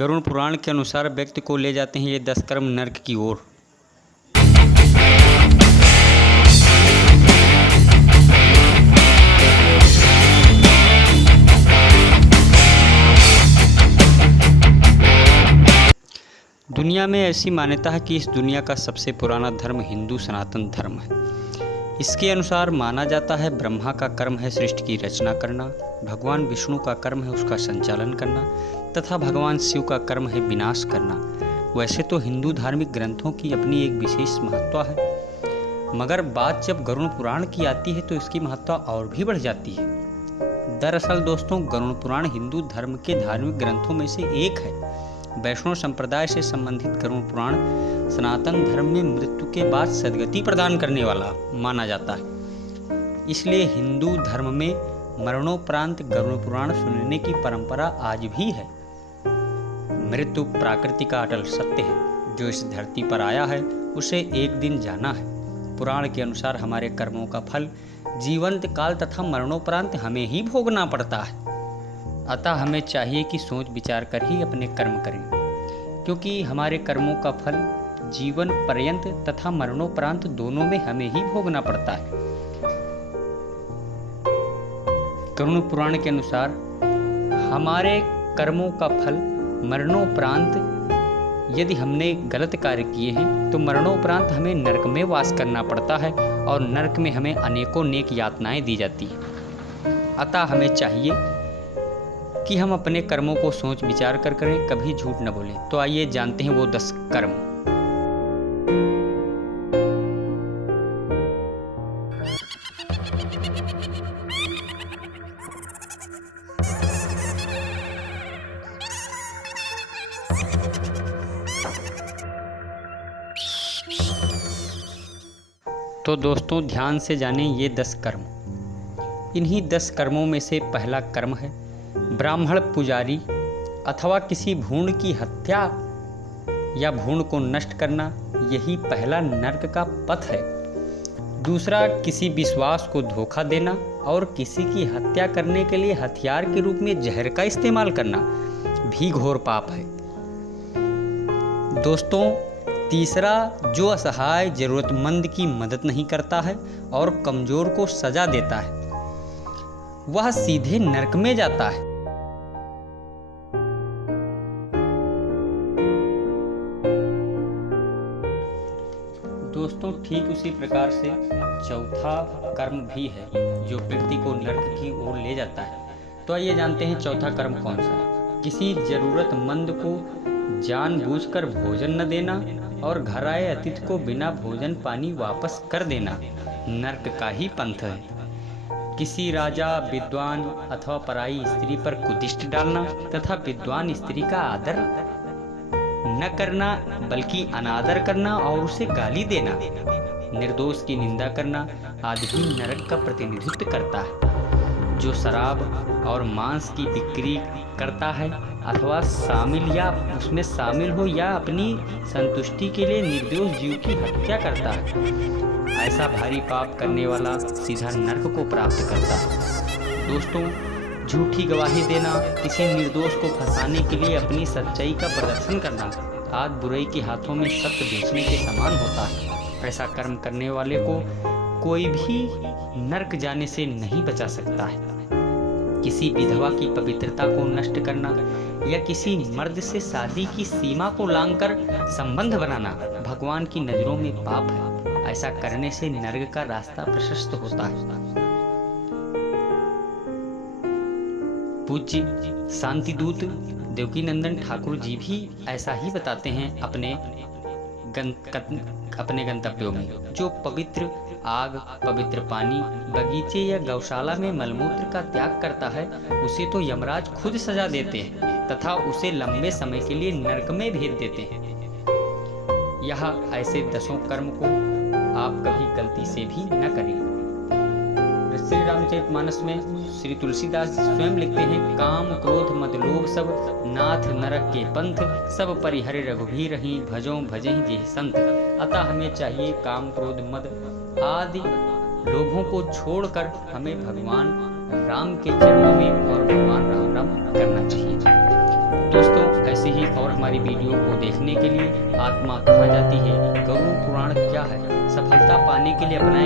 गरुड़ पुराण के अनुसार व्यक्ति को ले जाते हैं ये 10 कर्म नर्क की ओर। दुनिया में ऐसी मान्यता है कि इस दुनिया का सबसे पुराना धर्म हिंदू सनातन धर्म है। इसके अनुसार माना जाता है ब्रह्मा का कर्म है सृष्टि की रचना करना, भगवान विष्णु का कर्म है उसका संचालन करना तथा भगवान शिव का कर्म है विनाश करना। वैसे तो हिंदू धार्मिक ग्रंथों की अपनी एक विशेष महत्ता है, मगर बात जब गरुड़ पुराण की आती है तो इसकी महत्ता और भी बढ़ जाती है। दरअसल दोस्तों, गरुड़ पुराण हिंदू धर्म के धार्मिक ग्रंथों में से एक है। वैष्णव संप्रदाय से संबंधित गरुड़ पुराण सनातन धर्म में मृत्यु के बाद सद्गति प्रदान करने वाला माना जाता है। इसलिए हिंदू धर्म में मरणोपरांत गरुड़ पुराण सुनने की परंपरा आज भी है। मृत्यु प्रकृति का अटल सत्य है। जो इस धरती पर आया है उसे एक दिन जाना है। पुराण के अनुसार हमारे कर्मों का फल जीवंत काल तथा मरणोपरांत हमें ही भोगना पड़ता है। अतः हमें चाहिए कि सोच विचार कर ही अपने कर्म करें, क्योंकि हमारे कर्मों का फल जीवन पर्यंत तथा मरणोपरांत दोनों में हमें ही भोगना पड़ता है। गरुड़ पुराण के अनुसार हमारे कर्मों का फल मरणोपरांत यदि हमने गलत कार्य किए हैं तो मरणोपरांत हमें नरक में वास करना पड़ता है और नरक में हमें अनेकों नेक यातनाएं दी जाती हैं। अतः हमें चाहिए कि हम अपने कर्मों को सोच विचार कर करें, कभी झूठ न बोलें। तो आइए जानते हैं वो 10 कर्म। तो दोस्तों ध्यान से जानें ये 10 कर्म। इन्हीं 10 कर्मों में से पहला कर्म है ब्राह्मण पुजारी अथवा किसी भ्रूण की हत्या या भ्रूण को नष्ट करना, यही पहला नरक का पथ है। दूसरा किसी विश्वास को धोखा देना और किसी की हत्या करने के लिए हथियार के रूप में जहर का इस्तेमाल करना भी घोर पाप है। दोस्तों तीसरा जो असहाय जरूरतमंद की मदद नहीं करता है और कमजोर को सजा देता है वह सीधे नरक में जाता है। दोस्तों ठीक उसी प्रकार से चौथा कर्म भी है जो व्यक्ति को नरक की ओर ले जाता है। तो आइए जानते हैं चौथा कर्म कौन सा है। किसी जरूरतमंद को जानबूझकर भोजन न देना और घर आए अतिथि को बिना भोजन पानी वापस कर देना नरक का ही पंथ है। किसी राजा, विद्वान अथवा पराई स्त्री पर कुदिष्ट डालना तथा विद्वान स्त्री का आदर न करना बल्कि अनादर करना और उसे गाली देना, निर्दोष की निंदा करना आदि भी नरक का प्रतिनिधित्व करता है। जो शराब और मांस की बिक्री करता है अथवा उसमें शामिल हो या अपनी संतुष्टि के लिए निर्दोष जीव की हत्या करता है, ऐसा भारी पाप करने वाला सीधा नरक को प्राप्त करता है। दोस्तों झूठी गवाही देना, किसी निर्दोष को फंसाने के लिए अपनी सच्चाई का प्रदर्शन करना आदि बुराई के हाथों में सत्य बेचने के समान होता है। ऐसा कर्म करने वाले को कोई भी नरक जाने से नहीं बचा सकता है। किसी विधवा की पवित्रता को नष्ट करना या किसी मर्द से शादी की सीमा को लांघकर संबंध बनाना भगवान की नजरों में पाप है। ऐसा करने से नरक का रास्ता प्रशस्त होता है। पूज्य शांतिदूत देवकीनंदन ठाकुर जी भी ऐसा ही बताते हैं अपने गंतव्यों में। जो पवित्र आग, पवित्र पानी, बगीचे या गौशाला में मलमूत्र का त्याग करता है उसे तो यमराज खुद सजा देते हैं तथा उसे लंबे समय के लिए नरक में भेज देते हैं। यह ऐसे 10 कर्म को आप कभी गलती से भी न करें। श्री रामचरितमानस में श्री तुलसीदास स्वयं लिखते हैं, काम क्रोध मद लोभ सब नाथ नरक के पंथ, सब परिहरे रघुवीर ही भजो भजहि जे संत। अतः हमें चाहिए काम क्रोध मद आदि लोभों को छोड़कर हमें भगवान राम के चरणों में और भगवान राम राम करना चाहिए। दोस्तों ऐसी ही और हमारी वीडियो को देखने के लिए आत्मा कहा जाती है, गरुड़ पुराण क्या है, सफलता पाने के लिए अपनाएं